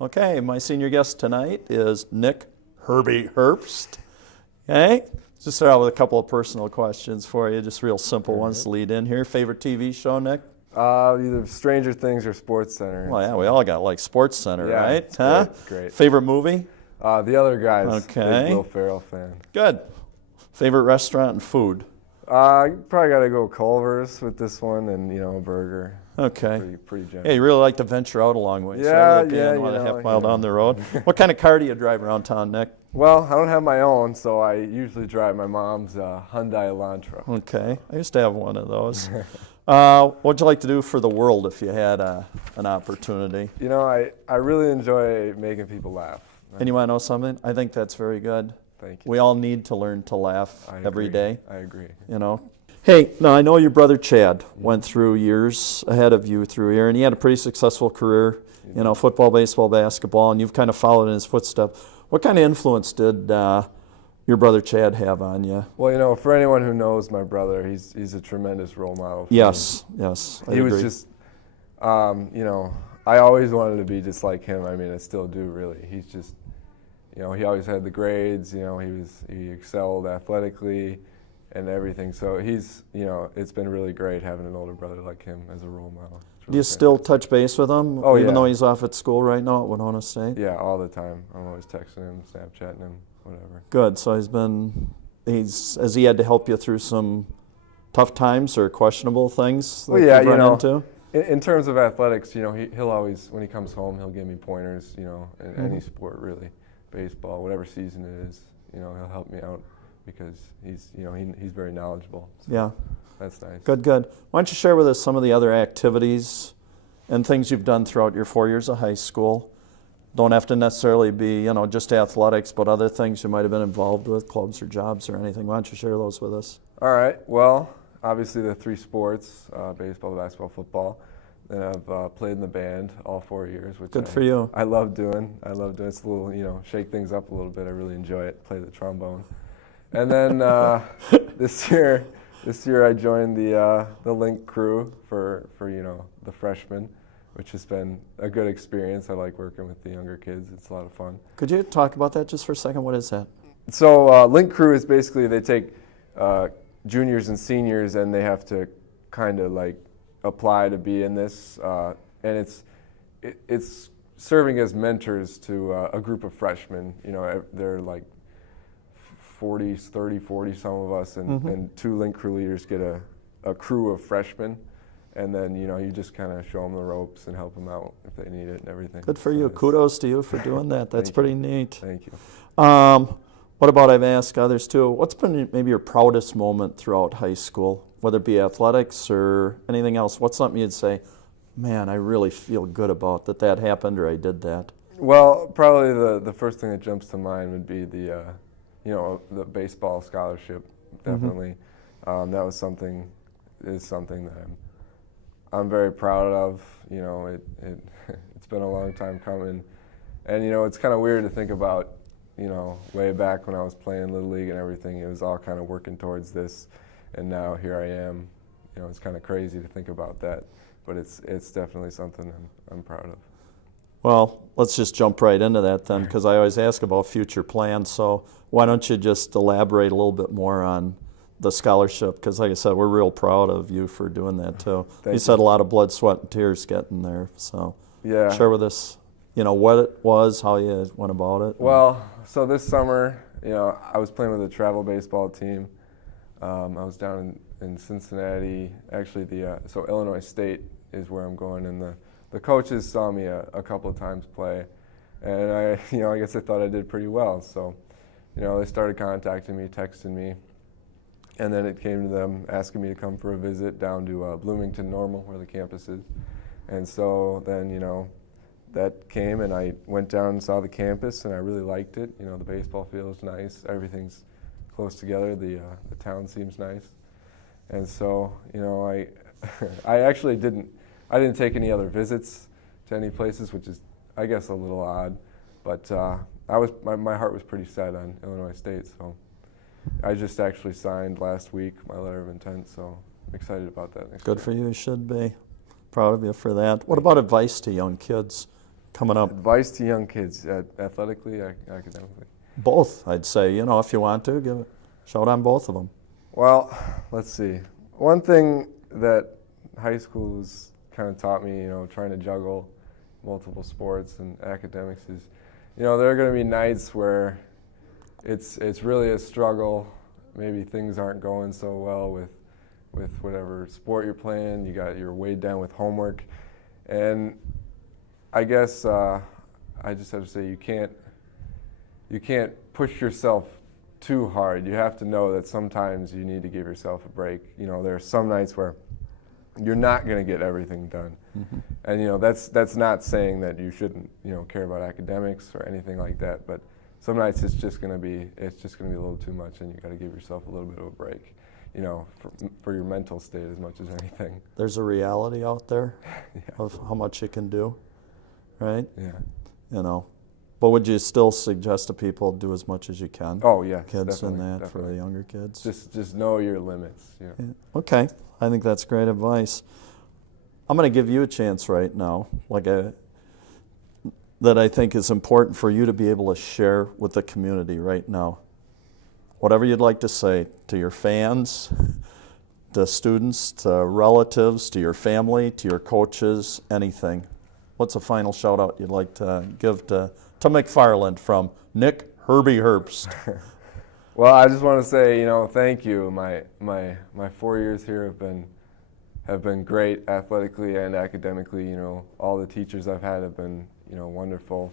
Okay, my senior guest tonight is Nick Herbie Herbst. Okay, just start out with a couple of personal questions for you, just real simple ones to lead in here. Favorite TV show, Nick? Either Stranger Things or Sports Center. Well, yeah, we all got like Sports Center, Yeah, right? it's Huh? great. Favorite movie? The Other Guys. Okay. Big Will Ferrell fan. Good. Favorite restaurant and food? You probably got to go Culver's with this one, and a burger. Okay. Pretty generous. Yeah, you really like to venture out a long way. Yeah, so yeah, a half mile down the road. What kind of car do you drive around town, Nick? Well, I don't have my own, so I usually drive my mom's Hyundai Elantra. Okay, I used to have one of those. What would you like to do for the world if you had an opportunity? I really enjoy making people laugh. And you want to know something? I think that's very good. Thank you. We all need to learn to laugh every day. I agree. Hey, now I know your brother Chad went through years ahead of you through here, and he had a pretty successful career, football, baseball, basketball, and you've kind of followed in his footsteps. What kind of influence did your brother Chad have on you? Well, for anyone who knows my brother, he's a tremendous role model for me. Yes, I agree. Was just, I always wanted to be just like him. I mean, I still do, really. He's just, he always had the grades. He excelled athletically and everything. So he's, it's been really great having an older brother like him as a role model. Do you still touch base with him, Oh, even yeah. though he's off at school right now at Winona State? Yeah, all the time. I'm always texting him, Snapchatting him, whatever. Good. So has he had to help you through some tough times or questionable things that you've run into? In terms of athletics, he'll always, when he comes home, he'll give me pointers, in any sport really, baseball, whatever season it is, he'll help me out because he's very knowledgeable. So Yeah. That's nice. Good. Why don't you share with us some of the other activities and things you've done throughout your 4 years of high school? Don't have to necessarily be, just athletics, but other things you might have been involved with, clubs or jobs or anything. Why don't you share those with us? All right. Well, obviously the three sports, baseball, basketball, football. Then I've played in the band all 4 years, which Good for you. I love doing. It's a little, shake things up a little bit. I really enjoy it. Play the trombone. And then this year I joined the Link crew for the freshmen, which has been a good experience. I like working with the younger kids. It's a lot of fun. Could you talk about that just for a second? What is that? So Link crew is basically they take juniors and seniors and they have to kind of like apply to be in this, and it's serving as mentors to a group of freshmen. They're like 30, 40, some of us, and two Link crew leaders get a crew of freshmen, and then you just kind of show them the ropes and help them out if they need it and everything. Good for you. Kudos to you for doing that. That's pretty neat. Thank you. What about, I've asked others too, what's been maybe your proudest moment throughout high school, whether it be athletics or anything else? What's something you'd say, man, I really feel good about that happened or I did that? Well, probably the first thing that jumps to mind would be the baseball scholarship, definitely. That was something that I'm very proud of. It's been a long time coming, and it's kind of weird to think about. Way back when I was playing Little League and everything, it was all kind of working towards this, and now here I am. It's kind of crazy to think about that, but it's definitely something I'm proud of. Well, let's just jump right into that then, because I always ask about future plans. So why don't you just elaborate a little bit more on the scholarship? Because like I said, we're real proud of you for doing that too. You said a lot of blood, sweat, and tears getting there. So yeah, share with us, what it was, how you went about it. Well, so this summer, I was playing with a travel baseball team. I was down in Cincinnati. Actually, so Illinois State is where I'm going, and the coaches saw me a couple of times play, and I guess they thought I did pretty well. So, they started contacting me, texting me, and then it came to them asking me to come for a visit down to Bloomington Normal, where the campus is. And so then, that came, and I went down and saw the campus, and I really liked it. The baseball field is nice. Everything's close together. The town seems nice. And so, I actually didn't take any other visits to any places, which is, I guess, a little odd. But my heart was pretty set on Illinois State, so I just actually signed last week my letter of intent, so I'm excited about that next year. Good for you. You should be. Proud of you for that. What about advice to young kids coming up? Advice to young kids, athletically, academically. Both, I'd say. If you want to, give a shout on both of them. Well, let's see. One thing that high school has kind of taught me, trying to juggle multiple sports and academics is, there are going to be nights where it's really a struggle. Maybe things aren't going so well with whatever sport you're playing. You're weighed down with homework, and I guess I just have to say you can't push yourself too hard. You have to know that sometimes you need to give yourself a break. There are some nights where you're not going to get everything done, and that's not saying that you shouldn't care about academics or anything like that. But some nights it's just going to be a little too much, and you got to give yourself a little bit of a break. For your mental state as much as anything. There's a reality out there of how much you can do, right? Yeah. But would you still suggest to people do as much as you can? Oh, yes, kids and that definitely. for the younger kids. Just know your limits. Yeah. Okay, I think that's great advice. I'm going to give you a chance right now, that I think is important for you to be able to share with the community right now. Whatever you'd like to say to your fans, to students, to relatives, to your family, to your coaches, anything. What's a final shout out you'd like to give to McFarland from Nick Herbie Herbst? Well, I just want to say, thank you. My 4 years here have been great athletically and academically. All the teachers I've had have been, wonderful.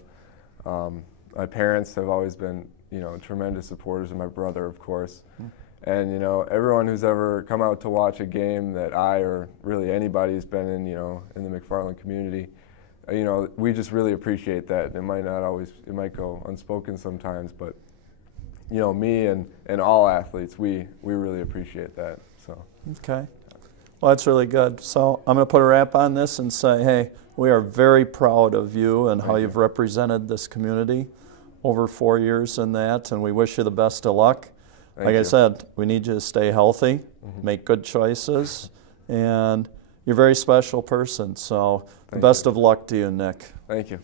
My parents have always been, tremendous supporters, and my brother, of course. And, everyone who's ever come out to watch a game that I or really anybody's been in, in the McFarland community, we just really appreciate that. It might go unspoken sometimes, but, me and all athletes, we really appreciate that. So. Okay. Well, that's really good. So I'm going to put a wrap on this and say, hey, we are very proud of you and how you've represented this community over 4 years in that, and we wish you the best of luck. Like I said, we need you to stay healthy, make good choices, and you're a very special person. So the best of luck to you, Nick. Thank you.